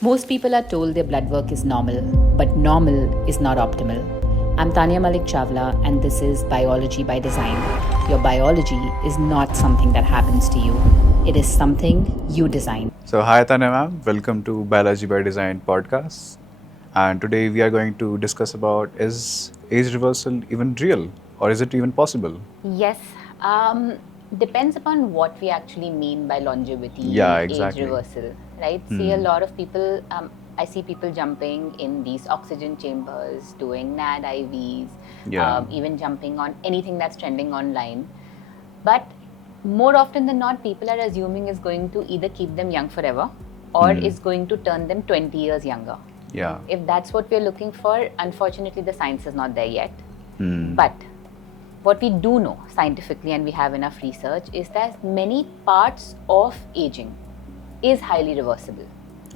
Most people are told their blood work is normal, but normal is not optimal. I'm Tanya Malik Chawla, and this is Biology by Design. Your biology is not something that happens to you. It is something you design. So hi Tanya ma'am, welcome to Biology by Design podcast. And today we are going to discuss about, is age reversal even real, or is it even possible? Yes, depends upon what we actually mean by longevity, Yeah, age exactly. reversal, right? See, a lot of people, I see people jumping in these oxygen chambers, doing NAD IVs, Yeah. even jumping on anything that's trending online. But more often than not, people are assuming is going to either keep them young forever or is going to turn them 20 years younger. Yeah. If that's what we're looking for, unfortunately, the science is not there yet. But what we do know scientifically, and we have enough research, is that many parts of aging is highly reversible.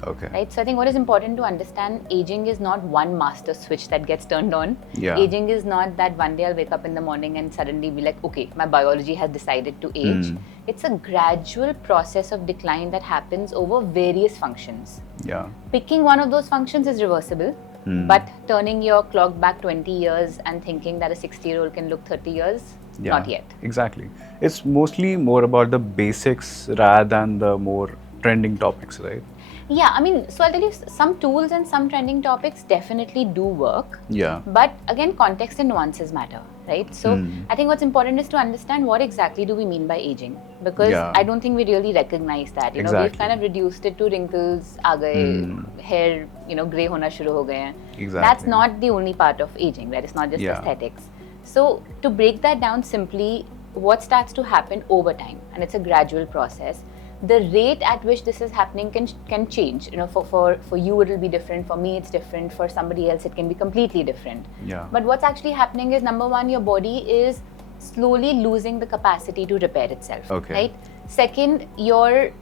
Okay. Right? So I think what is important to understand, aging is not one master switch that gets turned on. Yeah. Aging is not that one day I'll wake up in the morning and suddenly be like, okay, my biology has decided to age. It's a gradual process of decline that happens over various functions. Yeah. Picking one of those functions is reversible, but turning your clock back 20 years and thinking that a 60-year-old can look 30 years, not yet. Exactly. It's mostly more about the basics rather than the more trending topics, right? Yeah, I mean, so I'll tell you, some tools and some trending topics definitely do work. Yeah. But again, context and nuances matter, right? So I think what's important is to understand what exactly do we mean by aging, because I don't think we really recognize that. You know, we've kind of reduced it to wrinkles, aa gaye, hair, grey hona shuru ho gaye hain. Exactly. That's not the only part of aging, right? It's not just aesthetics. So to break that down simply, what starts to happen over time, and it's a gradual process. The rate at which this is happening can change. You know, for you it'll be different. For me, it's different. For somebody else, it can be completely different. Yeah. But what's actually happening is, number one, your body is slowly losing the capacity to repair itself. Okay. Right. Second, our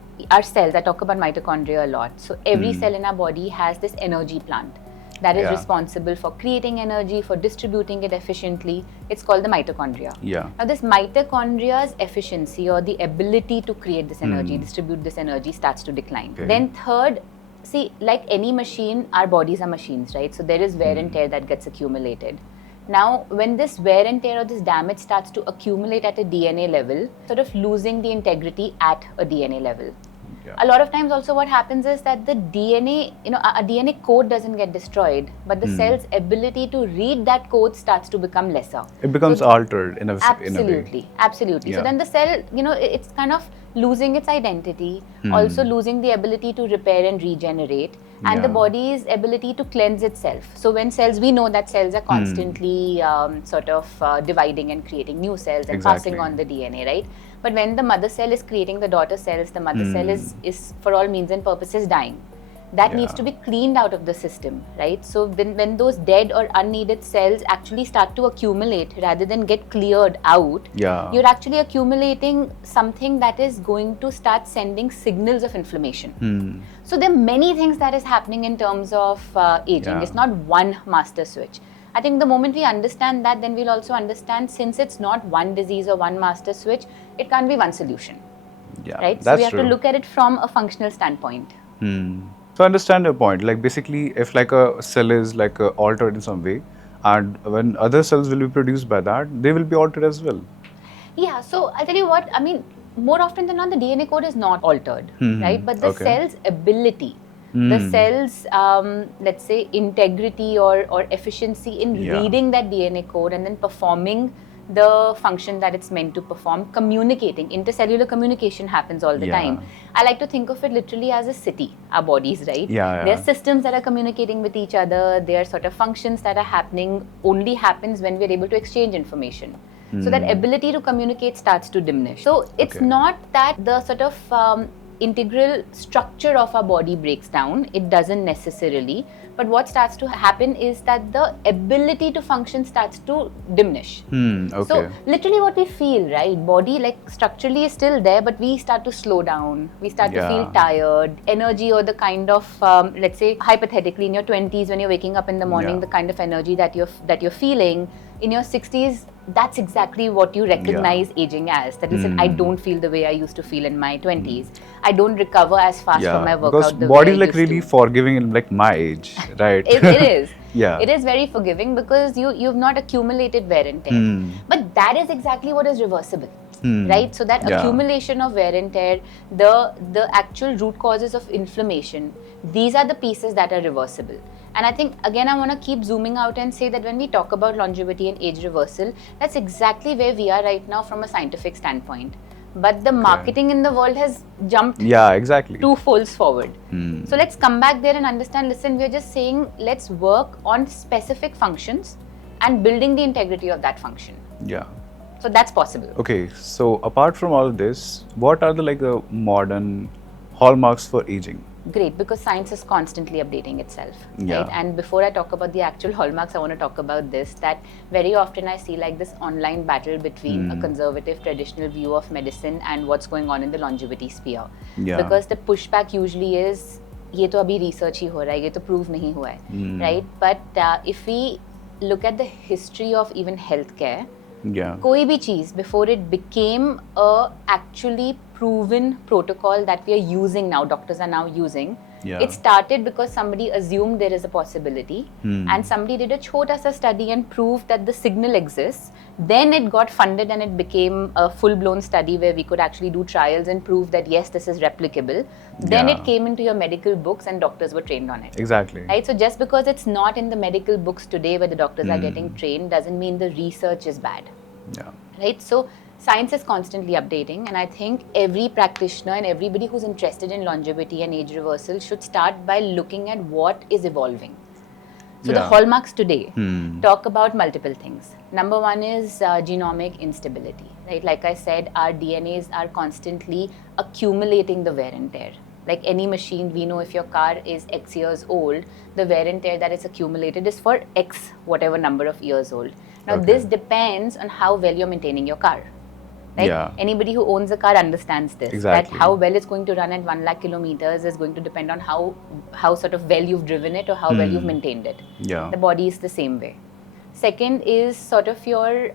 cells. I talk about mitochondria a lot. So every cell in our body has this energy plant that is responsible for creating energy, for distributing it efficiently. It's called the mitochondria. Yeah. Now, this mitochondria's efficiency, or the ability to create this energy, distribute this energy, starts to decline. Okay. Then third, see, like any machine, our bodies are machines, right? So there is wear and tear that gets accumulated. Now, when this wear and tear or this damage starts to accumulate at a DNA level, sort of losing the integrity at a DNA level. Yeah. A lot of times also what happens is that the DNA, a DNA code doesn't get destroyed, but the cell's ability to read that code starts to become lesser. It becomes altered in a way. Absolutely. Yeah. So then the cell, it's kind of losing its identity, also losing the ability to repair and regenerate, and the body's ability to cleanse itself. So when we know that cells are constantly dividing and creating new cells and passing on the DNA, right? But when the mother cell is creating the daughter cells, the mother cell is for all means and purposes dying. That needs to be cleaned out of the system, right? So when those dead or unneeded cells actually start to accumulate rather than get cleared out, you're actually accumulating something that is going to start sending signals of inflammation. So there are many things that is happening in terms of aging. It's not one master switch. I think the moment we understand that, then we'll also understand, since it's not one disease or one master switch, it can't be one solution. Yeah, right? So we have to look at it from a functional standpoint. So I understand your point. Like basically, if like a cell is like altered in some way, and when other cells will be produced by that, they will be altered as well. Yeah. So I'll tell you what. I mean, more often than not, the DNA code is not altered, right? But the cell's ability, the cell's, let's say, integrity or efficiency in reading that DNA code and then performing the function that it's meant to perform, communicating. Intercellular communication happens all the time. I like to think of it literally as a city, our bodies, right? There are systems that are communicating with each other. There are sort of functions that are happening, only happens when we're able to exchange information. So that ability to communicate starts to diminish. So it's not that the sort of integral structure of our body breaks down. It doesn't necessarily. But what starts to happen is that the ability to function starts to diminish. Okay. So literally what we feel, right? Body like structurally is still there, but we start to slow down. We start to feel tired. Energy, or the kind of, let's say hypothetically in your 20s when you're waking up in the morning, the kind of energy that you're feeling, in your 60s, that's exactly what you recognize aging as. That listen, I don't feel the way I used to feel in my 20s. I don't recover as fast from my workout the way I body is like used really to. forgiving in like my age, right? It is. Yeah. It is very forgiving because you've not accumulated wear and tear. But that is exactly what is reversible. Right? So that accumulation of wear and tear, the actual root causes of inflammation, these are the pieces that are reversible. And I think, again, I want to keep zooming out and say that when we talk about longevity and age reversal, that's exactly where we are right now from a scientific standpoint. But the marketing in the world has jumped exactly 2 folds forward. So let's come back there and understand, listen, we're just saying let's work on specific functions and building the integrity of that function. Yeah. So that's possible. Okay, so apart from all of this, what are the modern hallmarks for aging? Great, because science is constantly updating itself, right? And before I talk about the actual hallmarks, I want to talk about this, that very often I see like this online battle between a conservative traditional view of medicine and what's going on in the longevity sphere. Because the pushback usually is, ये तो अभी research ही हो रहा है, ये तो prove नहीं हुआ है, right? But if we look at the history of even healthcare, कोई भी चीज before it became a actually proven protocol that we are using now, doctors are now using, it started because somebody assumed there is a possibility and somebody did a chota sa study and proved that the signal exists. Then it got funded and it became a full-blown study where we could actually do trials and prove that yes, this is replicable. Then it came into your medical books and doctors were trained on it. Exactly. Right? So just because it's not in the medical books today where the doctors are getting trained doesn't mean the research is bad. Right? So science is constantly updating, and I think every practitioner and everybody who's interested in longevity and age reversal should start by looking at what is evolving. So the hallmarks today talk about multiple things. Number one is genomic instability, right? Like I said, our DNAs are constantly accumulating the wear and tear. Like any machine, we know if your car is X years old, the wear and tear that is accumulated is for X whatever number of years old. Now this depends on how well you're maintaining your car. Right? Anybody who owns a car understands this. That how well it's going to run at 1 lakh kilometers is going to depend on how sort of well you've driven it or how well you've maintained it. The body is the same way. Second is sort of your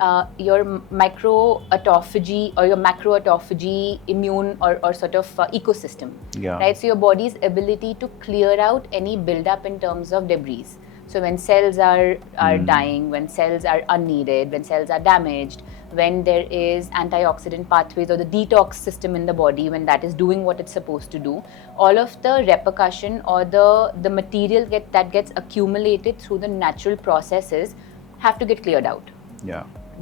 microautophagy or your macroautophagy immune or sort of ecosystem. Right? So your body's ability to clear out any buildup in terms of debris. So when cells are dying, when cells are unneeded, when cells are damaged, when there is antioxidant pathways or the detox system in the body, when that is doing what it's supposed to do, all of the repercussion or the material that gets accumulated through the natural processes have to get cleared out.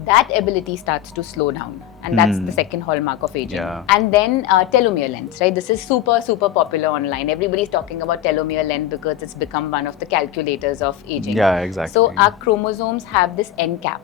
That ability starts to slow down, and that's the second hallmark of aging. And then telomere length, right? This is super popular online. Everybody's talking about telomere length because it's become one of the calculators of aging. So our chromosomes have this end cap,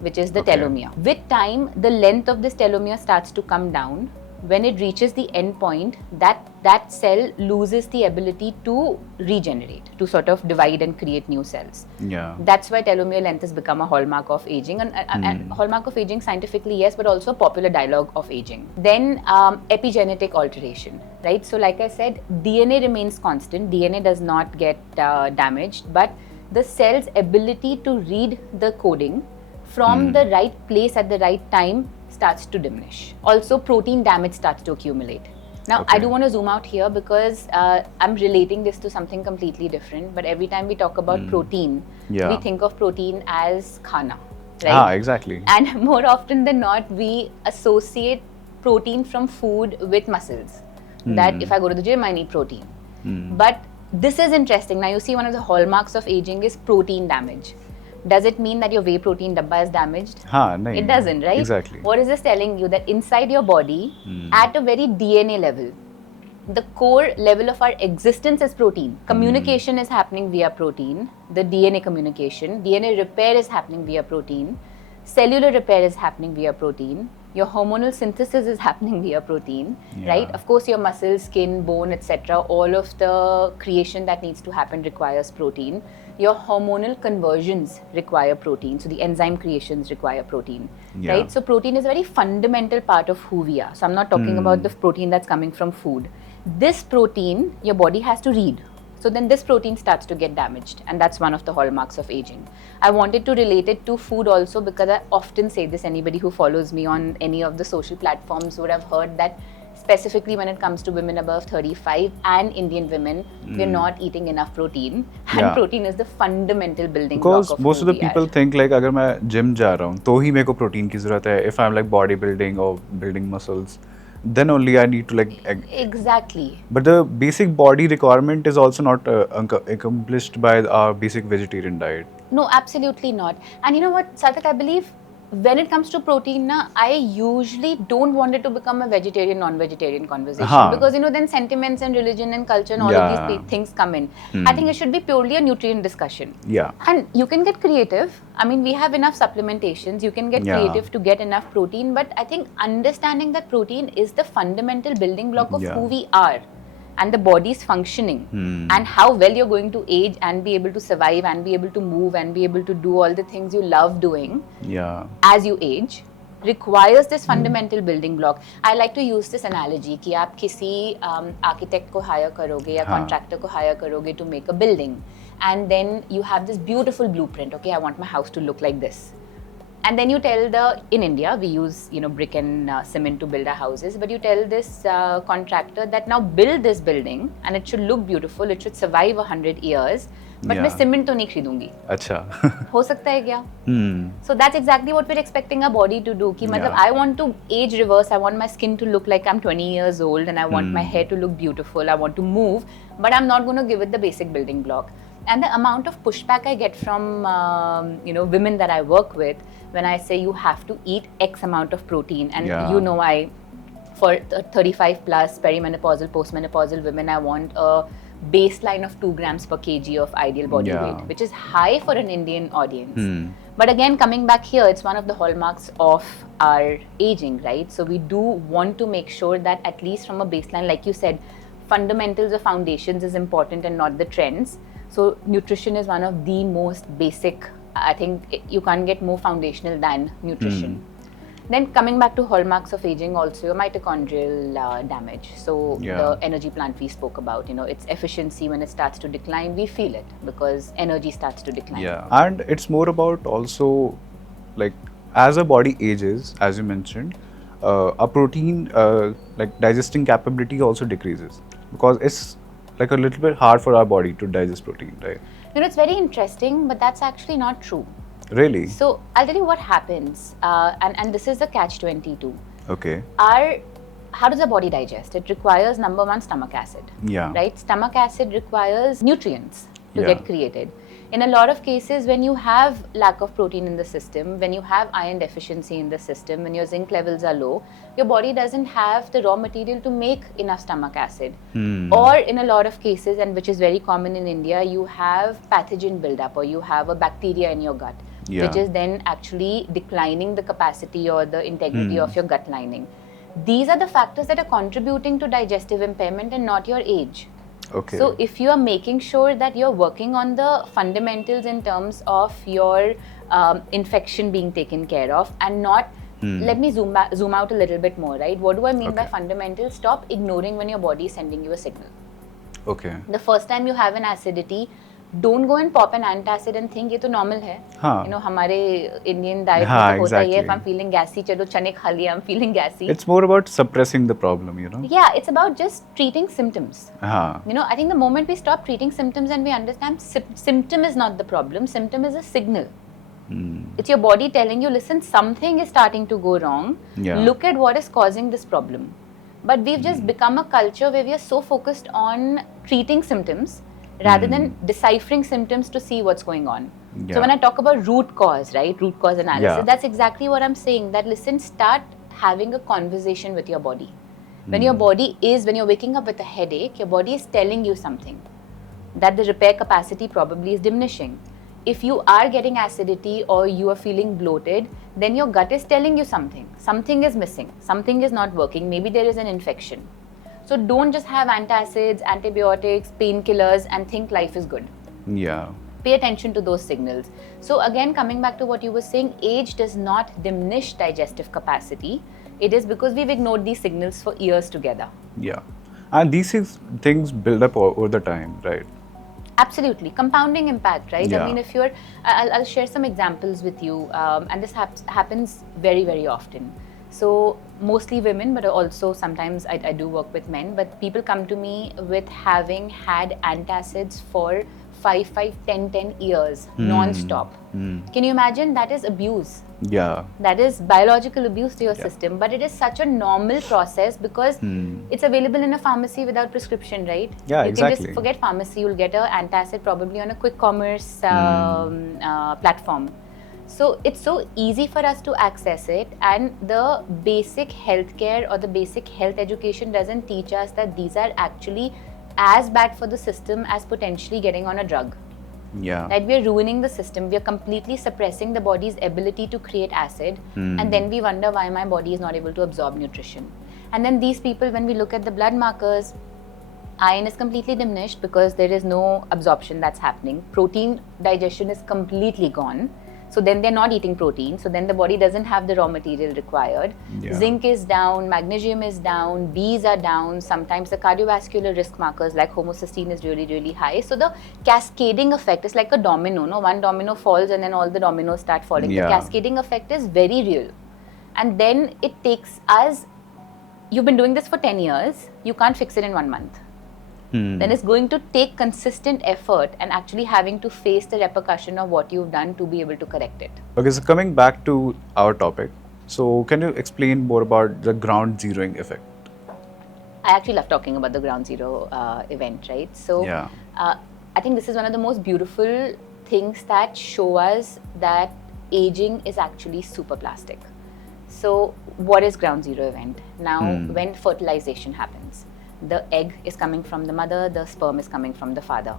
which is the telomere. With time, the length of this telomere starts to come down. When it reaches the end point, that cell loses the ability to regenerate, to sort of divide and create new cells. That's why telomere length has become a hallmark of aging. And hallmark of aging scientifically, yes, but also a popular dialogue of aging. Then epigenetic alteration, right? So like I said, DNA remains constant. DNA does not get damaged, but the cell's ability to read the coding from the right place at the right time starts to diminish. Also, protein damage starts to accumulate. Now, I do want to zoom out here because I'm relating this to something completely different. But every time we talk about protein, we think of protein as khana, right? Exactly. And more often than not, we associate protein from food with muscles. That if I go to the gym, I need protein. But this is interesting. Now, you see one of the hallmarks of aging is protein damage. Does it mean that your whey protein dabba is damaged? Nahin. It doesn't, right? Exactly. What is this telling you? That inside your body, at a very DNA level, the core level of our existence is protein. Communication is happening via protein. The DNA communication. DNA repair is happening via protein. Cellular repair is happening via protein. Your hormonal synthesis is happening via protein, Yeah. right? Of course, your muscles, skin, bone, etc. All of the creation that needs to happen requires protein. Your hormonal conversions require protein. So the enzyme creations require protein, Yeah. right? So protein is a very fundamental part of who we are. So I'm not talking about the protein that's coming from food. This protein, your body has to read. So then this protein starts to get damaged, and that's one of the hallmarks of aging. I wanted to relate it to food also because I often say this. Anybody who follows me on any of the social platforms would have heard that specifically when it comes to women above 35 and Indian women, we're not eating enough protein. And Yeah. protein is the fundamental building Because block of most who of the we people are. think like अगर मैं gym जा रहा हूँ तो ही मेरे को protein की ज़रूरत है. If I'm like bodybuilding or building muscles, then only I need to like. Exactly. But the basic body requirement is also not accomplished by our basic vegetarian diet. No, absolutely not. And you know what, Sarthak, I believe when it comes to protein, I usually don't want it to become a vegetarian, non-vegetarian conversation. Huh. Because, then sentiments and religion and culture and all of these things come in. I think it should be purely a nutrient discussion. Yeah. And you can get creative. I mean, we have enough supplementations. You can get creative to get enough protein. But I think understanding that protein is the fundamental building block of who we are and the body's functioning and how well you're going to age and be able to survive and be able to move and be able to do all the things you love doing as you age requires this fundamental building block. I like to use this analogy कि आप किसी architect को hire करोगे या contractor को hire करोगे to make a building, and then you have this beautiful blueprint. Okay, I want my house to look like this. And then you tell in India, we use, brick and cement to build our houses, but you tell this contractor that now build this building and it should look beautiful, it should survive 100 years, but मैं cement तो नहीं खरीदूंगी. अच्छा. हो सकता है क्या? So that's exactly what we're expecting our body to do. कि मतलब I want to age reverse, I want my skin to look like I'm 20 years old and I want my hair to look beautiful, I want to move, but I'm not going to give it the basic building block. And the amount of pushback I get from women that I work with when I say you have to eat X amount of protein, and I for 35 plus perimenopausal, postmenopausal women, I want a baseline of 2 grams per kg of ideal body weight, which is high for an Indian audience. But again, coming back here, it's one of the hallmarks of our aging, right? So we do want to make sure that at least from a baseline, like you said, fundamentals or foundations is important and not the trends. So nutrition is one of the most basic. I think you can't get more foundational than nutrition. Then coming back to hallmarks of aging, also your mitochondrial damage. So the energy plant we spoke about, its efficiency, when it starts to decline, we feel it because energy starts to decline. Yeah, and it's more about also like as a body ages, as you mentioned, a protein like digesting capability also decreases because it's like a little bit hard for our body to digest protein, right? It's very interesting, but that's actually not true. Really? So I'll tell you what happens, and this is the catch-22. Okay. How does the body digest? It requires number one, stomach acid. Yeah. Right? Stomach acid requires nutrients to get created. In a lot of cases, when you have lack of protein in the system, when you have iron deficiency in the system, when your zinc levels are low, your body doesn't have the raw material to make enough stomach acid. Or in a lot of cases, and which is very common in India, you have pathogen buildup or you have a bacteria in your gut, which is then actually declining the capacity or the integrity of your gut lining. These are the factors that are contributing to digestive impairment and not your age. Okay. So if you are making sure that you're working on the fundamentals in terms of your infection being taken care of and not, let me zoom out a little bit more, right? What do I mean by fundamentals? Stop ignoring when your body is sending you a signal. Okay. The first time you have an acidity, don't go and pop an antacid and think ये तो normal है. हमारे Indian diet में तो होता ही है. If I'm feeling gassy, चलो चने खा लिया, I'm feeling gassy. It's more about suppressing the problem, Yeah, it's about just treating symptoms. I think the moment we stop treating symptoms and we understand symptom is not the problem, symptom is a signal. It's your body telling you, listen, something is starting to go wrong. Look at what is causing this problem. But we've just become a culture where we are so focused on treating symptoms rather than deciphering symptoms to see what's going on. So when I talk about root cause, right, root cause analysis, that's exactly what I'm saying, that listen, start having a conversation with your body. When your body is, when you're waking up with a headache, your body is telling you something, that the repair capacity probably is diminishing. if you are getting acidity or you are feeling bloated, then your gut is telling you something. Something is missing. Something is not working. Maybe there is an infection. So don't just have antacids, antibiotics, painkillers and think life is good. Yeah. Pay attention to those signals. So again, coming back to what you were saying, age does not diminish digestive capacity. It is because we've ignored these signals for years together. Yeah. And these things build up over the time, right? Absolutely. Compounding impact, right? Yeah. I mean, if you're, I'll share some examples with you, and this happens very, very often. So mostly women, but also sometimes I do work with men, but people come to me with having had antacids for 5, 10 years, non-stop. Can you imagine? That is abuse. Yeah. That is biological abuse to your system, but it is such a normal process because it's available in a pharmacy without prescription, right? Yeah, you exactly. can just forget pharmacy, you'll get an antacid probably on a quick commerce platform. So it's so easy for us to access it, and the basic healthcare or the basic health education doesn't teach us that these are actually as bad for the system as potentially getting on a drug. Yeah. That we are ruining the system, we are completely suppressing the body's ability to create acid, and then we wonder why my body is not able to absorb nutrition. And then these people, when we look at the blood markers, iron is completely diminished because there is no absorption that's happening. Protein digestion is completely gone. So then they're not eating protein. So then the body doesn't have the raw material required. Yeah. Zinc is down, magnesium is down, Bs are down. Sometimes the cardiovascular risk markers like homocysteine is really, really high. So the cascading effect is like a domino. No? One domino falls and then all the dominoes start falling. Yeah. The cascading effect is very real. And then it takes us, you've been doing this for 10 years, you can't fix it in 1 month. Then it's going to take consistent effort and actually having to face the repercussion of what you've done to be able to correct it. Okay, so coming back to our topic, so can you explain more about the ground zeroing effect? I actually love talking about the ground zero event, right? So Yeah. I think this is one of the most beautiful things that show us that aging is actually super plastic. So what is ground zero event? Now, when fertilization happens, the egg is coming from the mother, the sperm is coming from the father.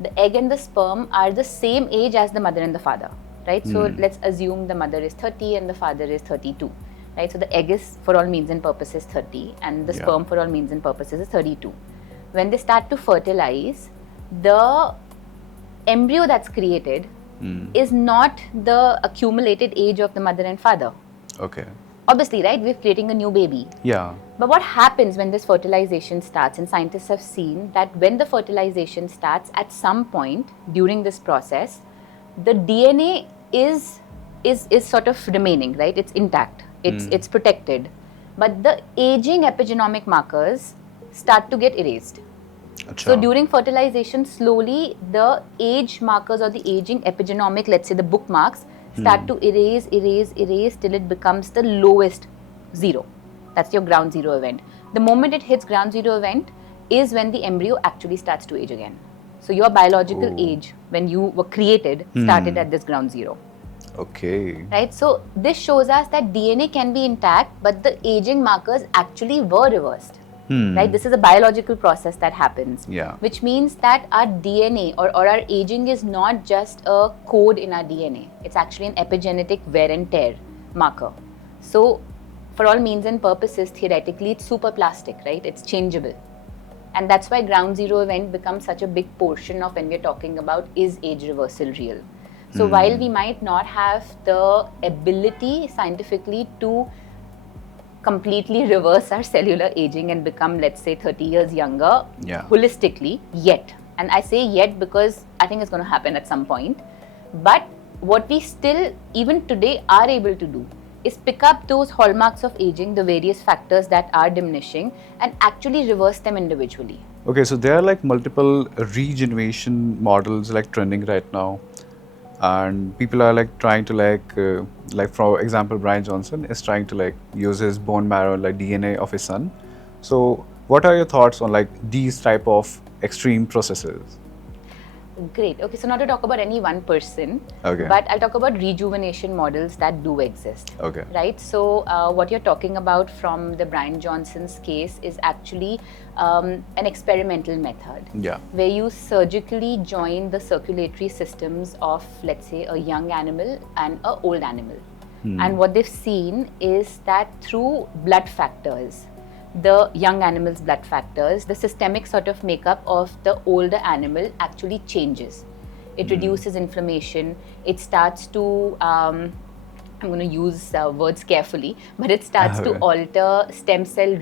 The egg and the sperm are the same age as the mother and the father, right? So let's assume the mother is 30 and the father is 32, right? So the egg is, for all means and purposes, 30 and the sperm, for all means and purposes, is 32. When they start to fertilize, the embryo that's created is not the accumulated age of the mother and father. Okay. Obviously, right? We're creating a new baby. Yeah. But what happens when this fertilization starts, and scientists have seen that when the fertilization starts, at some point during this process, the DNA is sort of remaining, right? It's intact, it's protected. But the aging epigenomic markers start to get erased. Achha. So during fertilization, slowly the age markers or the aging epigenomic, let's say the bookmarks, start to erase till it becomes the lowest zero. That's your ground zero event. The moment it hits ground zero event is when the embryo actually starts to age again. So your biological age when you were created started at this ground zero. Okay. Right? So this shows us that DNA can be intact, but the aging markers actually were reversed. Right? This is a biological process that happens. Yeah. Which means that our DNA or our aging is not just a code in our DNA. It's actually an epigenetic wear and tear marker. So for all means and purposes, theoretically, it's super plastic, right? It's changeable. And that's why ground zero event becomes such a big portion of when we're talking about is age reversal real. So while we might not have the ability scientifically to completely reverse our cellular aging and become, let's say, 30 years younger holistically yet. And I say yet because I think it's going to happen at some point. But what we still, even today, are able to do is pick up those hallmarks of aging, the various factors that are diminishing, and actually reverse them individually. Okay, so there are like multiple regeneration models like trending right now. And people are like trying to like for example, Brian Johnson is trying to like use his bone marrow, like DNA of his son. So what are your thoughts on like these type of extreme processes? Great. Okay, so not to talk about any one person, Okay. but I'll talk about rejuvenation models that do exist. Okay. Right? So, what you're talking about from the Brian Johnson's case is actually an experimental method. Yeah. Where you surgically join the circulatory systems of, let's say, a young animal and an old animal. And what they've seen is that through blood factors, the young animal's blood factors, the systemic sort of makeup of the older animal actually changes. It reduces inflammation. It starts to, I'm going to use words carefully, but it starts to alter stem cell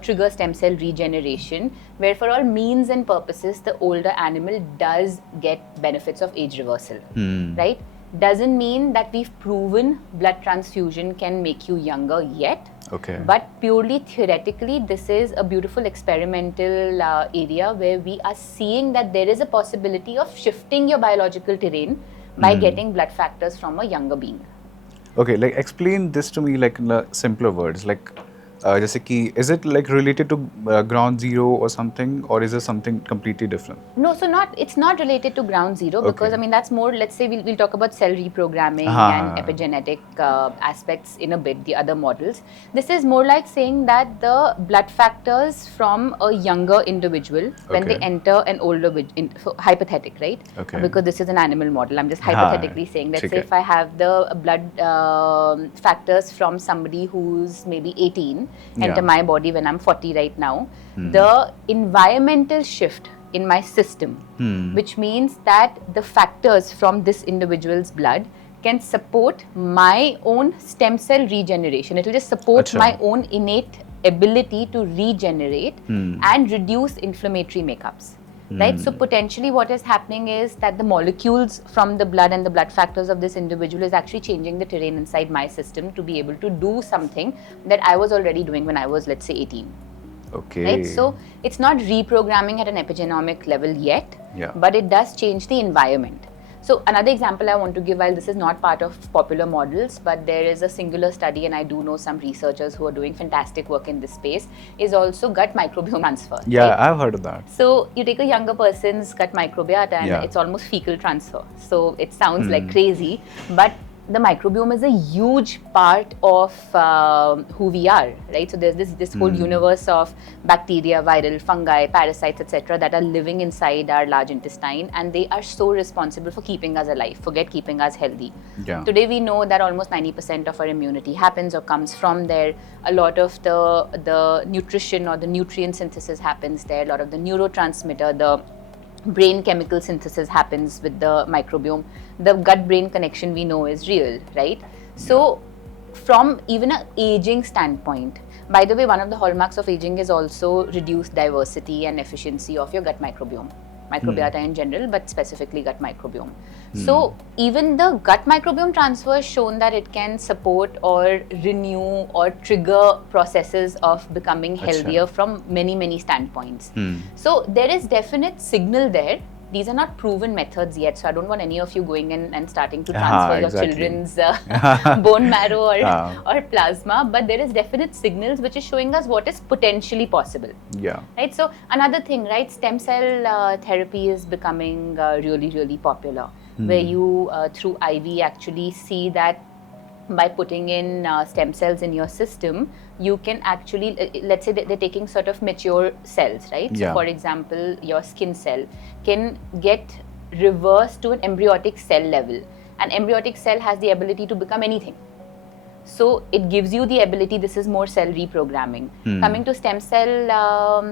trigger stem cell regeneration, where for all means and purposes, the older animal does get benefits of age reversal, right? Doesn't mean that we've proven blood transfusion can make you younger yet. Okay. But purely theoretically, this is a beautiful experimental area where we are seeing that there is a possibility of shifting your biological terrain by getting blood factors from a younger being. Okay, like explain this to me like in simpler words. Like, जैसे कि is it like related to ground zero or something, or is it something completely different? No, so it's not related to ground zero, because I mean that's more, let's say we'll talk about cell reprogramming and epigenetic aspects in a bit, the other models. This is more like saying that the blood factors from a younger individual when they enter an older, so hypothetic, right? Okay. Because this is an animal model, I'm just hypothetically saying, let's say if I have the blood factors from somebody who's maybe 18 enter my body when I'm 40 right now, the environmental shift in my system, which means that the factors from this individual's blood can support my own stem cell regeneration. It will just support my own innate ability to regenerate and reduce inflammatory makeups. Right? So potentially what is happening is that the molecules from the blood and the blood factors of this individual is actually changing the terrain inside my system to be able to do something that I was already doing when I was, let's say, 18. Okay. Right? So it's not reprogramming at an epigenomic level yet, but it does change the environment. So another example I want to give, while this is not part of popular models, but there is a singular study, and I do know some researchers who are doing fantastic work in this space, is also gut microbiome transfer. Yeah, right? I've heard of that. So you take a younger person's gut microbiota and it's almost fecal transfer. So it sounds like crazy, but the microbiome is a huge part of who we are, right? So there's this whole universe of bacteria, viral, fungi, parasites, etc. that are living inside our large intestine, and they are so responsible for keeping us alive, forget keeping us healthy. Yeah. Today we know that almost 90% of our immunity happens or comes from there. A lot of the nutrition or the nutrient synthesis happens there. A lot of the neurotransmitter, the brain chemical synthesis happens with the microbiome. The gut-brain connection we know is real, right? So from even an aging standpoint, by the way, one of the hallmarks of aging is also reduced diversity and efficiency of your gut microbiome. Microbiota in general, but specifically gut microbiome. So even the gut microbiome transfer has shown that it can support or renew or trigger processes of becoming healthier from many standpoints. So there is definite signal there. These are not proven methods yet, so I don't want any of you going in and starting to transfer your children's bone marrow or plasma, but there is definite signals which is showing us what is potentially possible. Yeah. Right. So another thing, right? Stem cell therapy is becoming really popular, where you through IV actually see that by putting in stem cells in your system, you can actually, let's say they're taking sort of mature cells, right? So for example, your skin cell can get reversed to an embryonic cell level. An embryonic cell has the ability to become anything. So it gives you the ability, this is more cell reprogramming. Coming to stem cell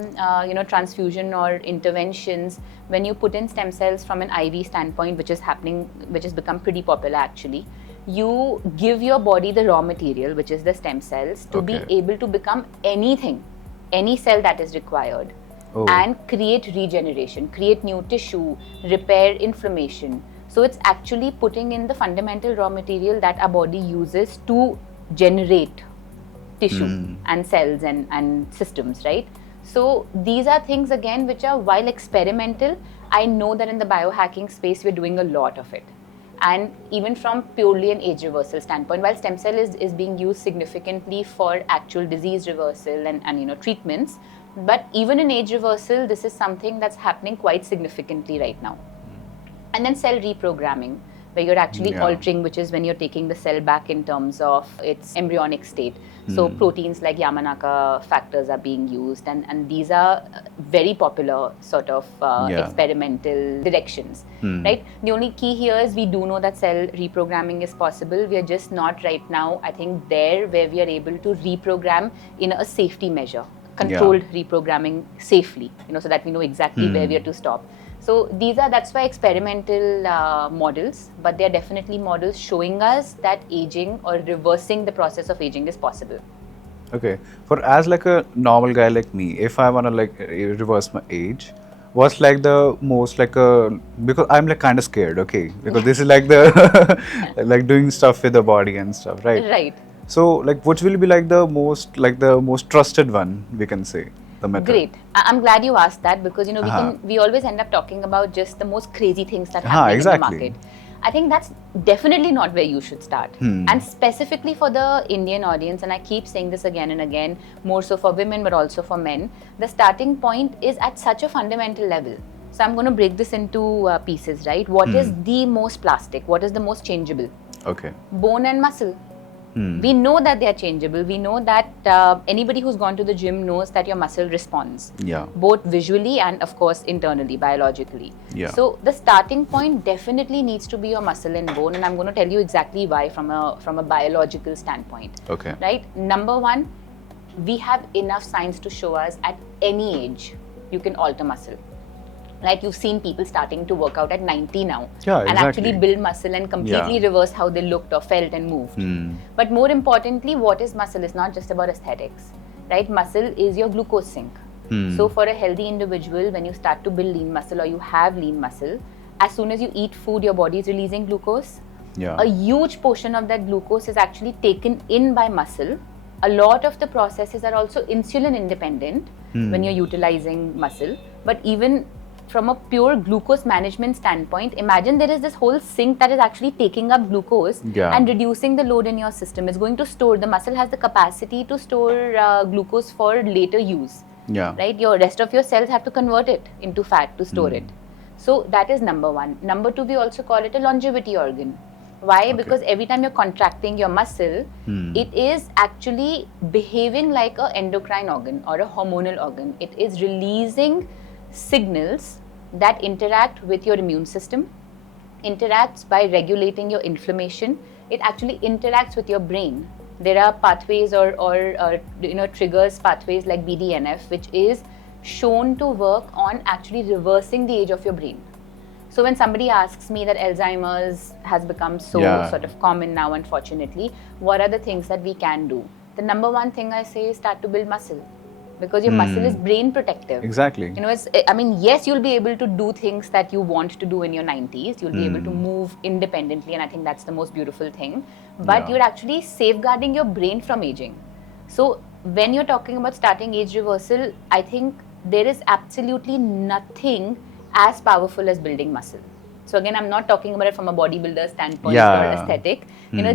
transfusion or interventions, when you put in stem cells from an IV standpoint, which is happening, which has become pretty popular actually, you give your body the raw material, which is the stem cells, to be able to become anything, any cell that is required, and create regeneration, create new tissue, repair inflammation. So it's actually putting in the fundamental raw material that our body uses to generate tissue and cells and systems, right? So these are things again which are, while experimental, I know that in the biohacking space we're doing a lot of it. And even from purely an age reversal standpoint, while stem cell is being used significantly for actual disease reversal and treatments, but even in age reversal, this is something that's happening quite significantly right now. And then cell reprogramming, where you're actually altering, which is when you're taking the cell back in terms of its embryonic state. So proteins like Yamanaka factors are being used, and these are very popular sort of experimental directions, right? The only key here is we do know that cell reprogramming is possible. We are just not right now, I think, there where we are able to reprogram in a safety measure, controlled reprogramming safely, so that we know exactly where we are to stop. So that's why experimental models, but they are definitely models showing us that aging or reversing the process of aging is possible. Okay, for as like a normal guy like me, if I wanna like reverse my age, what's like the most like because I'm like kind of scared, okay, because this is like the like doing stuff with the body and stuff, right? Right. So like, which will be like the most trusted one, we can say, the method? Great. I'm glad you asked that, because we always end up talking about just the most crazy things that happen in the market. I think that's definitely not where you should start. And specifically for the Indian audience, and I keep saying this again and again, more so for women but also for men, the starting point is at such a fundamental level. So I'm going to break this into pieces, right? What is the most plastic? What is the most changeable? Okay. Bone and muscle. We know that they are changeable. We know that anybody who's gone to the gym knows that your muscle responds, both visually and of course internally, biologically. So the starting point definitely needs to be your muscle and bone, and I'm going to tell you exactly why from a biological standpoint. Okay. Right? Number one, we have enough science to show us at any age you can alter muscle. Like you've seen people starting to work out at 90 now and actually build muscle and completely reverse how they looked or felt and moved. But more importantly, what is muscle? It's not just about aesthetics, right? Muscle is your glucose sink. So for a healthy individual, when you start to build lean muscle or you have lean muscle, as soon as you eat food, your body is releasing glucose. A huge portion of that glucose is actually taken in by muscle. A lot of the processes are also insulin independent when you're utilizing muscle. But even from a pure glucose management standpoint, imagine there is this whole sink that is actually taking up glucose and reducing the load in your system. It's going to store, the muscle has the capacity to store glucose for later use. Right? Your rest of your cells have to convert it into fat to store it. So that is number one. Number two, we also call it a longevity organ. Why? Because every time you're contracting your muscle, it is actually behaving like an endocrine organ or a hormonal organ. It is releasing signals that interact with your immune system, interacts by regulating your inflammation. It actually interacts with your brain. There are pathways or triggers pathways like BDNF, which is shown to work on actually reversing the age of your brain. So when somebody asks me that Alzheimer's has become so sort of common now, unfortunately, what are the things that we can do? The number one thing I say is start to build muscle. Because your muscle is brain protective. Exactly. Yes, you'll be able to do things that you want to do in your 90s. You'll be able to move independently, and I think that's the most beautiful thing. But you're actually safeguarding your brain from aging. So when you're talking about starting age reversal, I think there is absolutely nothing as powerful as building muscle. So again, I'm not talking about it from a bodybuilder standpoint or aesthetic.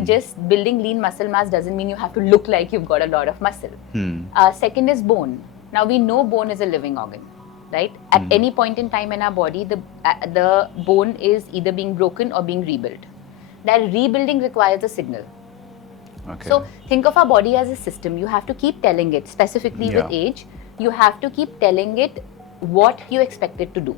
Just building lean muscle mass doesn't mean you have to look like you've got a lot of muscle. Second is bone. Now we know bone is a living organ, right? At any point in time in our body, the bone is either being broken or being rebuilt. That rebuilding requires a signal. So think of our body as a system. You have to keep telling it, specifically with age, you have to keep telling it what you expect it to do.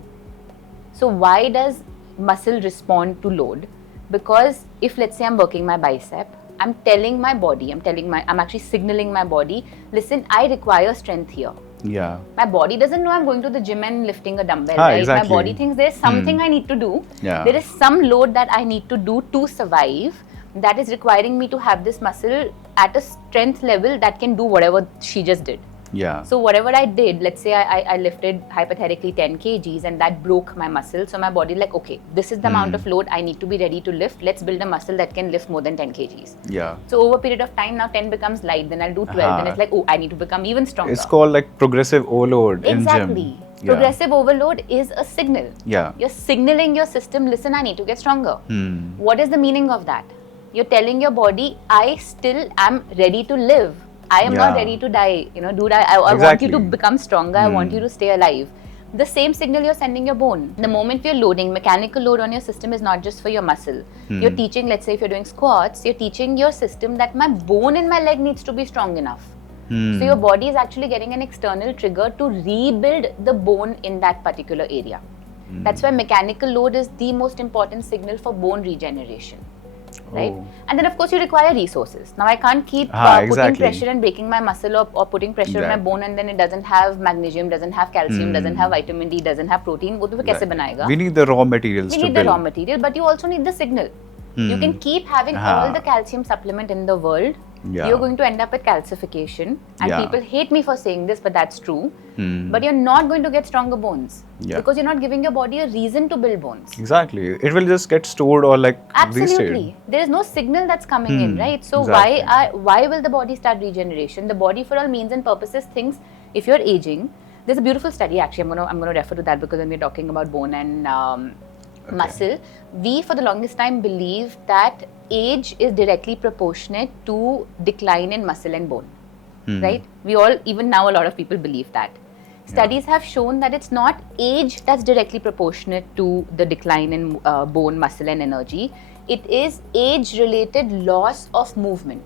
So why does muscle respond to load? Because if let's say I'm working my bicep, I'm telling my body, I'm actually signaling my body, listen, I require strength here. My body doesn't know I'm going to the gym and lifting a dumbbell, right? Exactly. My body thinks there's something I need to do. There is some load that I need to do to survive that is requiring me to have this muscle at a strength level that can do whatever she just did. So whatever I did, let's say I lifted hypothetically 10 kgs and that broke my muscle. So my body like, okay, this is the amount of load I need to be ready to lift. Let's build a muscle that can lift more than 10 kgs. So over a period of time, now 10 becomes light, then I'll do 12. Then it's like, oh, I need to become even stronger. It's called like progressive overload in gym. Progressive overload is a signal. You're signaling your system, listen, I need to get stronger. What is the meaning of that? You're telling your body, I still am ready to live. I am not ready to die, dude. I want you to become stronger. I want you to stay alive. the same signal you're sending your bone. The moment you're loading, mechanical load on your system is not just for your muscle. You're teaching, let's say if you're doing squats, you're teaching your system that my bone in my leg needs to be strong enough. So your body is actually getting an external trigger to rebuild the bone in that particular area. That's why mechanical load is the most important signal for bone regeneration. Right? And then of course you require resources. Now I can't keep putting pressure and breaking my muscle or putting pressure on my bone, and then it doesn't have magnesium, doesn't have calcium, doesn't have vitamin D, doesn't have protein. वो तो कैसे बनाएगा? We need the raw materials. We need the raw material, but you also need the signal. You can keep having all the calcium supplement in the world. You're going to end up with calcification, and people hate me for saying this, but that's true. But you're not going to get stronger bones because you're not giving your body a reason to build bones. Exactly. It will just get stored or like absolutely. There is no signal that's coming in, right? So why will the body start regeneration? The body, for all means and purposes, thinks if you're aging. There's a beautiful study actually. I'm going to refer to that because when we're talking about bone and muscle, we for the longest time believed that age is directly proportionate to decline in muscle and bone, right? We all, even now, a lot of people believe that. Studies have shown that it's not age that's directly proportionate to the decline in bone, muscle and energy. It is age-related loss of movement.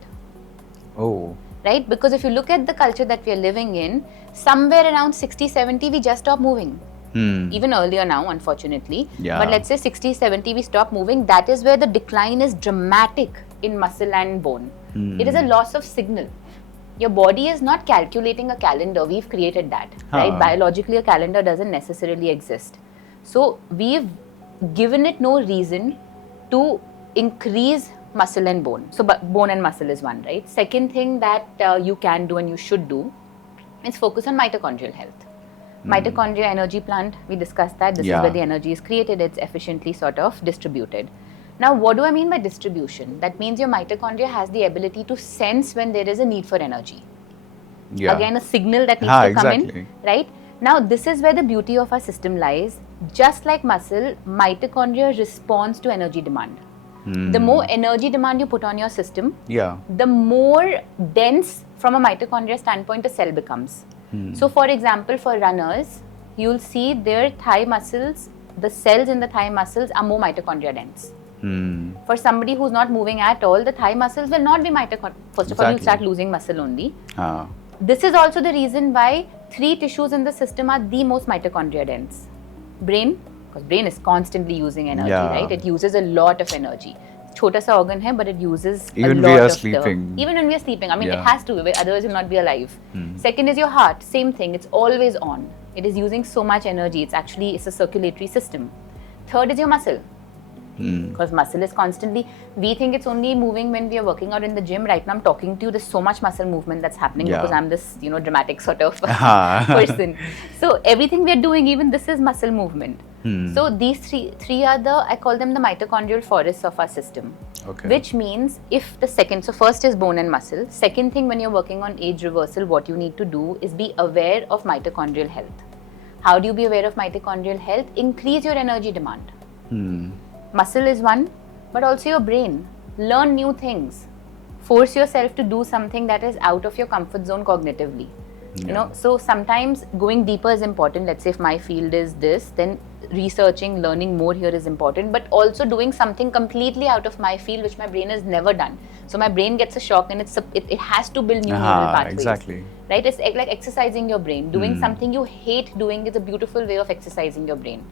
Oh. Right? Because if you look at the culture that we are living in, somewhere around 60, 70, we just stop moving. Even earlier now, unfortunately. But let's say 60, 70, we stop moving. That is where the decline is dramatic in muscle and bone. It is a loss of signal. Your body is not calculating a calendar. We've created that. Right? Biologically, a calendar doesn't necessarily exist. So we've given it no reason to increase muscle and bone. So bone and muscle is one, right? Second thing that you can do and you should do is focus on mitochondrial health. Mitochondria energy plant, we discussed that. This is where the energy is created. It's efficiently sort of distributed. Now, what do I mean by distribution? That means your mitochondria has the ability to sense when there is a need for energy. Again, a signal that needs to come in, right? Now, this is where the beauty of our system lies. Just like muscle, mitochondria responds to energy demand. The more energy demand you put on your system, the more dense from a mitochondria standpoint a cell becomes. So for example, for runners, you'll see their thigh muscles, the cells in the thigh muscles are more mitochondria dense. For somebody who's not moving at all, the thigh muscles will not be mitochondria. First of all, you'll start losing muscle only. This is also the reason why 3 tissues in the system are the most mitochondria dense. Brain, because brain is constantly using energy, right? It uses a lot of energy. Chota sa organ hai, but it uses even a lot we are of sleeping. Even when we are sleeping. I mean, it has to, otherwise you'll not be alive. Second is your heart. Same thing. It's always on. It is using so much energy. It's a circulatory system. Third is your muscle. Because muscle is constantly, we think it's only moving when we are working out in the gym. Right now I'm talking to you, there's so much muscle movement that's happening because I'm this, dramatic sort of person. So everything we are doing, even this is muscle movement. So these three are I call them the mitochondrial forests of our system. Which means if the second, so first is bone and muscle. Second thing, when you're working on age reversal, what you need to do is be aware of mitochondrial health. How do you be aware of mitochondrial health? Increase your energy demand. Muscle is one, but also your brain. Learn new things. Force yourself to do something that is out of your comfort zone cognitively. So sometimes going deeper is important. Let's say if my field is this, then researching, learning more here is important, but also doing something completely out of my field which my brain has never done. So my brain gets a shock and it has to build new neural pathways. Right? It's like exercising your brain. Doing something you hate doing is a beautiful way of exercising your brain.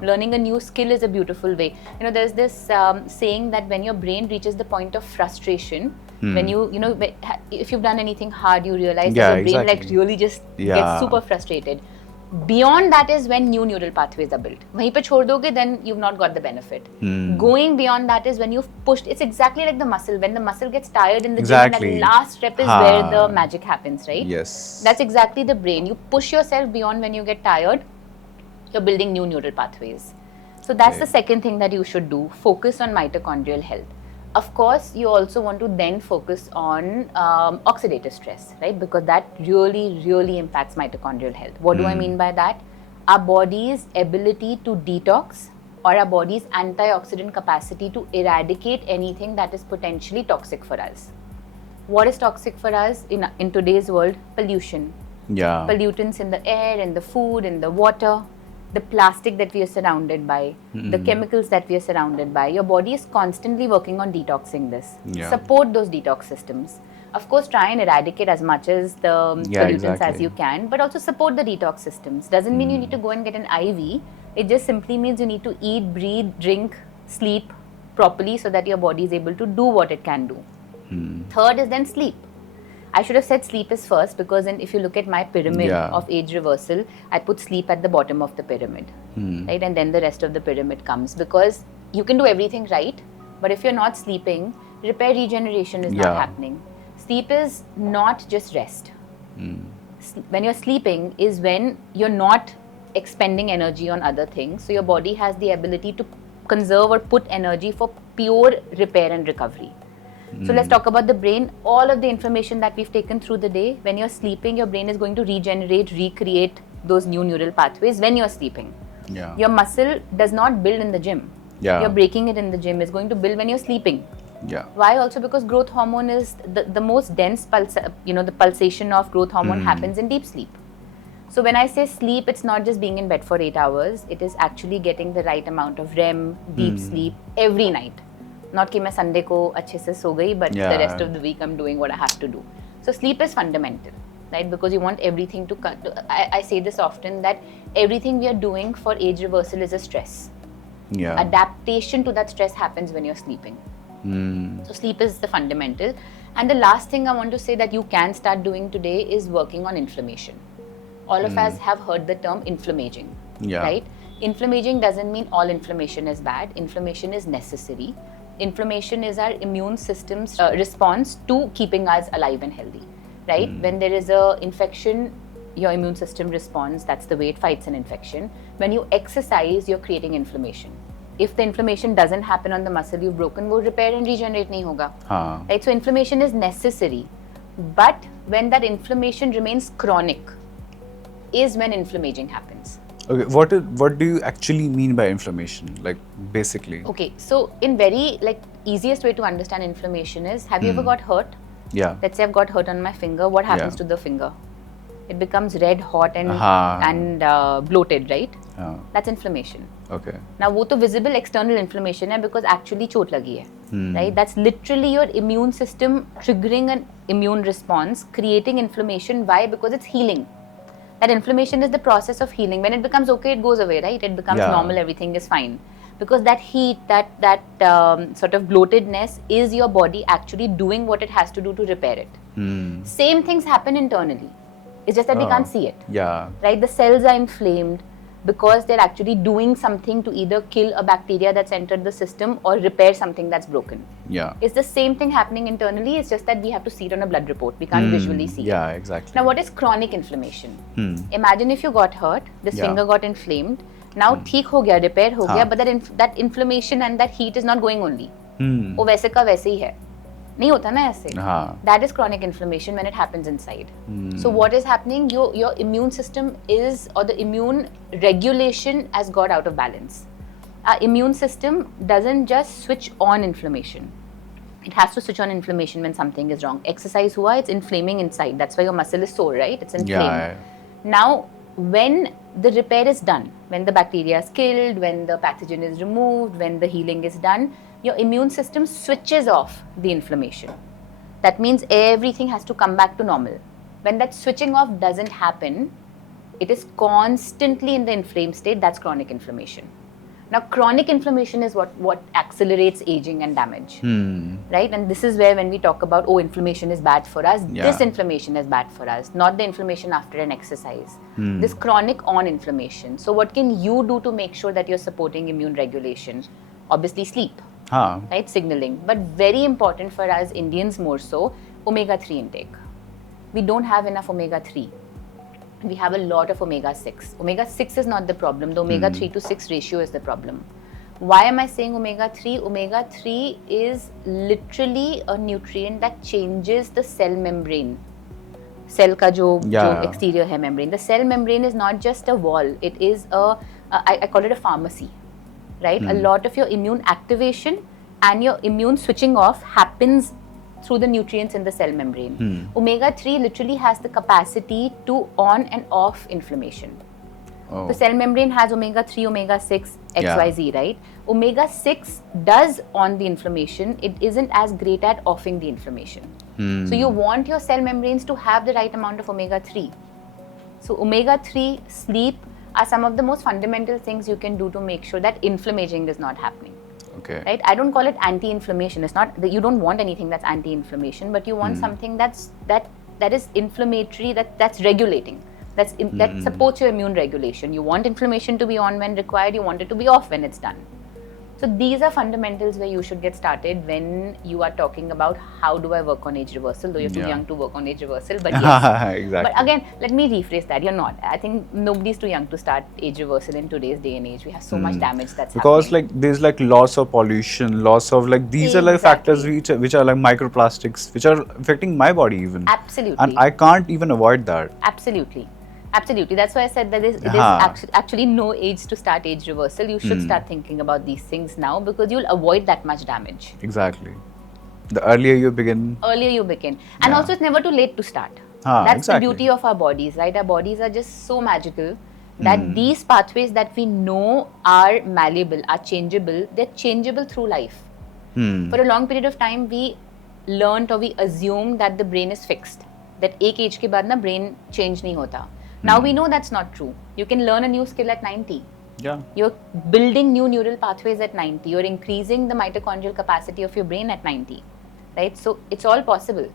Learning a new skill is a beautiful way. There's this saying that when your brain reaches the point of frustration, when if you've done anything hard, you realize that your brain really just gets super frustrated. Beyond that is when new neural pathways are built. Wahin pe chhod doge, then you've not got the benefit. Going beyond that is when you've pushed. It's exactly like the muscle. When the muscle gets tired in the gym, that last rep is where the magic happens, right? Yes. That's exactly the brain. You push yourself beyond when you get tired. You're building new neural pathways. So that's the second thing that you should do. Focus on mitochondrial health. Of course, you also want to then focus on oxidative stress, right? Because that really, really impacts mitochondrial health. What do I mean by that? Our body's ability to detox or our body's antioxidant capacity to eradicate anything that is potentially toxic for us. What is toxic for us in today's world? Pollution. Pollutants in the air, in the food, in the water, the plastic that we are surrounded by, the chemicals that we are surrounded by. Your body is constantly working on detoxing this. Yeah. Support those detox systems. Of course, try and eradicate as much as the pollutants as you can, but also support the detox systems. Doesn't mean you need to go and get an IV. It just simply means you need to eat, breathe, drink, sleep properly so that your body is able to do what it can do. Third is then sleep. I should have said sleep is first because if you look at my pyramid of age reversal, I put sleep at the bottom of the pyramid, right? And then the rest of the pyramid comes, because you can do everything right, but if you're not sleeping, repair regeneration is not happening. Sleep is not just rest. When you're sleeping is when you're not expending energy on other things, so your body has the ability to conserve or put energy for pure repair and recovery. So let's talk about the brain. All of the information that we've taken through the day, when you're sleeping, your brain is going to regenerate, recreate those new neural pathways when you're sleeping. Yeah. Your muscle does not build in the gym. Yeah. You're breaking it in the gym. It's going to build when you're sleeping. Yeah. Why? Also because growth hormone is the most dense the pulsation of growth hormone happens in deep sleep. So when I say sleep, it's not just being in bed for 8 hours. It is actually getting the right amount of REM, deep sleep every night. Not कि मैं Sunday को अच्छे से सो गई, but the rest of the week I'm doing what I have to do. So sleep is fundamental, right? Because you want everything to cut. I say this often, that everything we are doing for age reversal is a stress. Yeah. Adaptation to that stress happens when you're sleeping. So sleep is the fundamental. And the last thing I want to say that you can start doing today is working on inflammation. All of us have heard the term inflammaging, right? Inflammaging doesn't mean all inflammation is bad. Inflammation is necessary. Inflammation is our immune system's response to keeping us alive and healthy, right? When there is a infection, your immune system responds. That's the way it fights an infection. When you exercise, you're creating inflammation. If the inflammation doesn't happen on the muscle you've broken, वो repair and regenerate नहीं होगा, right? So inflammation is necessary, but when that inflammation remains chronic, is when inflammaging happens. Okay, what do you actually mean by inflammation, like basically? Okay, so in very easiest way to understand inflammation is, have you ever got hurt? Yeah. Let's say I've got hurt on my finger. What happens to the finger? It becomes red, hot, and bloated, right? That's inflammation. Okay. Now, वो तो visible external inflammation है because actually चोट लगी है, right? That's literally your immune system triggering an immune response, creating inflammation. Why? Because it's healing. That inflammation is the process of healing. When it becomes okay, it goes away, right? It becomes normal, everything is fine. Because that heat, that sort of bloatedness is your body actually doing what it has to do to repair it. Same things happen internally. It's just that we can't see it. Yeah. Right? The cells are inflamed because they're actually doing something to either kill a bacteria that's entered the system or repair something that's broken. Yeah. It's the same thing happening internally. It's just that we have to see it on a blood report. We can't visually see it. Yeah, exactly. Now, what is chronic inflammation? Imagine if you got hurt, this finger got inflamed. Now, ठीक हो गया, repair हो गया, but that inflammation and that heat is not going only. वो वैसे का वैसे ही है. नहीं होता ना ऐसे. That is chronic inflammation when it happens inside. So what is happening? Your immune system is, or the immune regulation has got out of balance. Our immune system doesn't just switch on inflammation. It has to switch on inflammation when something is wrong. Exercise hua, it's inflaming inside. That's why your muscle is sore, right? It's inflamed. Now, when the repair is done, when the bacteria is killed, when the pathogen is removed, when the healing is done, your immune system switches off the inflammation. That means everything has to come back to normal. When that switching off doesn't happen, it is constantly in the inflamed state. That's chronic inflammation. Now, chronic inflammation is what accelerates aging and damage, right? And this is where when we talk about, inflammation is bad for us, this inflammation is bad for us, not the inflammation after an exercise. This chronic on inflammation. So what can you do to make sure that you're supporting immune regulation? Obviously sleep, right? Signaling. But very important for us Indians more so, omega-3 intake. We don't have enough omega-3. We have a lot of omega-6. Omega-6 is not the problem. The omega-3 to 6 ratio is the problem. Why am I saying omega-3? Omega-3 is literally a nutrient that changes the cell membrane. Cell ka jo exterior hai membrane. The cell membrane is not just a wall. It is I call it a pharmacy, right? A lot of your immune activation and your immune switching off happens through the nutrients in the cell membrane. Omega-3 literally has the capacity to on and off inflammation. Oh. The cell membrane has omega-3, omega-6, XYZ, Yeah. right? Omega-6 does on the inflammation. It isn't as great at offing the inflammation. So you want your cell membranes to have the right amount of omega-3. So omega-3, sleep are some of the most fundamental things you can do to make sure that inflammation is not happening. Okay. Right? I don't call it anti-inflammation. It's not that you don't want anything that's anti-inflammation, but you want something that is inflammatory, that's regulating, that supports your immune regulation. You want inflammation to be on when required. You want it to be off when it's done. So these are fundamentals where you should get started when you are talking about how do I work on age reversal, though you're too young to work on age reversal, but yes. Exactly. But again, let me rephrase that. You're not. I think nobody's too young to start age reversal in today's day and age. We have so much damage that's Because happening. like there's like loss of pollution, loss of like these are like factors which are like microplastics which are affecting my body even. Absolutely. And I can't even avoid that. Absolutely. Absolutely. That's why I said that it is actually no age to start age reversal. You should start thinking about these things now because you'll avoid that much damage. Exactly. The earlier you begin. And also it's never too late to start. That's exactly. the beauty of our bodies, right? Our bodies are just so magical that these pathways that we know are malleable, are changeable, they're changeable through life. For a long period of time, we learned or we assumed that the brain is fixed. That एक age के बाद ना brain change नहीं होता. Now we know that's not true. You can learn a new skill at 90. Yeah. You're building new neural pathways at 90. You're increasing the mitochondrial capacity of your brain at 90. Right? So it's all possible.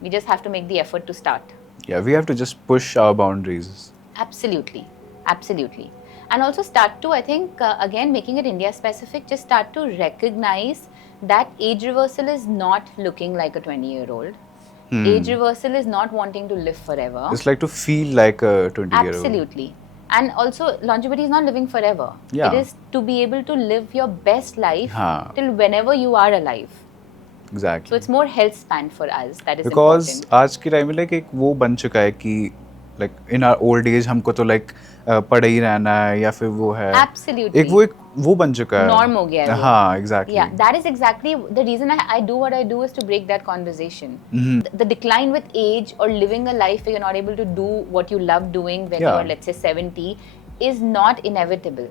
We just have to make the effort to start. Yeah, we have to just push our boundaries. Absolutely. Absolutely. And also start to, I think, again, making it India specific, just start to recognize that age reversal is not looking like a 20-year-old. Age reversal is not wanting to live forever. It's like to feel like a 20-year-old. Absolutely. And also, longevity is not living forever. Yeah. It is to be able to live your best life till whenever you are alive. Exactly. So it's more health span for us. That is because important. आज के time में like एक वो बन चुका है कि like in our old age हमको तो like पढ़े ही रहना है या फिर वो है Absolutely. एक वो बन चुका है Norm हो गया है हाँ exactly. Yeah, that is exactly the reason I do what I do is to break that conversation. The decline with age or living a life where you're not able to do what you love doing when you're, let's say, 70 is not inevitable.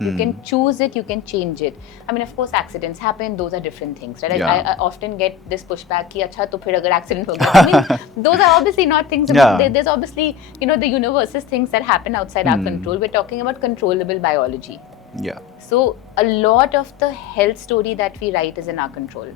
You can choose it, you can change it. I mean, of course, accidents happen, those are different things, right? Yeah. I often get this pushback ki, acha, to phir agar accident ho gaya. I mean, those are obviously not things, there's obviously, the universe's things that happen outside our control. We're talking about controllable biology. Yeah. So, a lot of the health story that we write is in our control.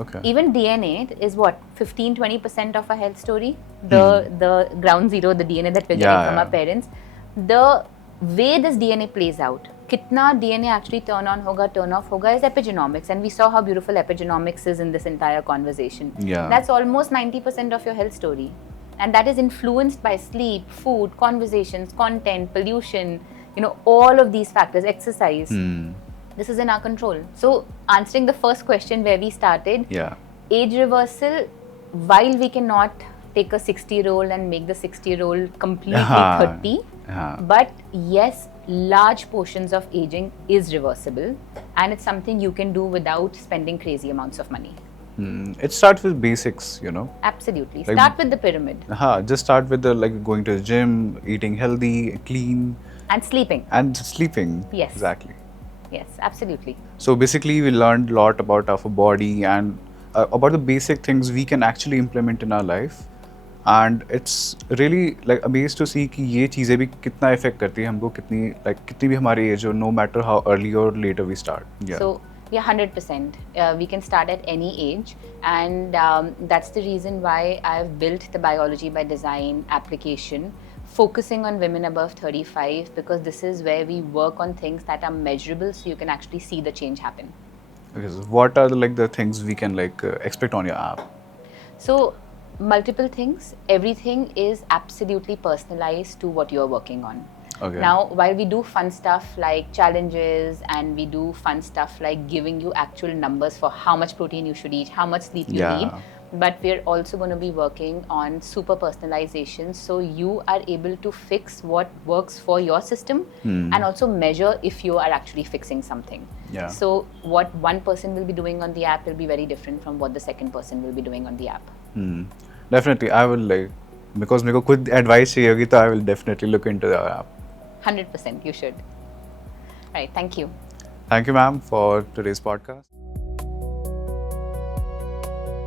Okay. Even DNA is what, 15-20% of our health story? The ground zero, the DNA that we're getting from our parents. The way this DNA plays out, kitna DNA actually turn on hoga, turn off hoga is epigenomics, and we saw how beautiful epigenomics is in this entire conversation. Yeah. That's almost 90% of your health story, and that is influenced by sleep, food, conversations, content, pollution, all of these factors, exercise. This is in our control. So answering the first question where we started, age reversal, while we cannot take a 60-year-old and make the 60-year-old completely 30, but yes, large portions of aging is reversible, and it's something you can do without spending crazy amounts of money. It starts with basics, Absolutely. Like, start with the pyramid. Just start with the going to the gym, eating healthy, clean. And sleeping. Yes. Exactly. Yes, absolutely. So basically we learned a lot about our body and about the basic things we can actually implement in our life. And it's really like amazed to see कि ये चीज़ें भी कितना affect करती है हमको कितनी भी हमारी age हो, no matter how early or later we start. Yeah. So 100%. We can start at any age, and that's the reason why I've built the Biology by Design application, focusing on women above 35, because this is where we work on things that are measurable, so you can actually see the change happen. Okay, so what are the things we can expect on your app? So multiple things. Everything is absolutely personalized to what you're working on. Okay. Now, while we do fun stuff like challenges, and we do fun stuff like giving you actual numbers for how much protein you should eat, how much sleep you need, but we're also going to be working on super personalization, so you are able to fix what works for your system and also measure if you are actually fixing something. Yeah. So what one person will be doing on the app will be very different from what the second person will be doing on the app. Definitely, I will because मेरे को खुद advice चाहिए होगी, तो I will definitely look into the app. 100% you should. Right, thank you. Thank you, ma'am, for today's podcast.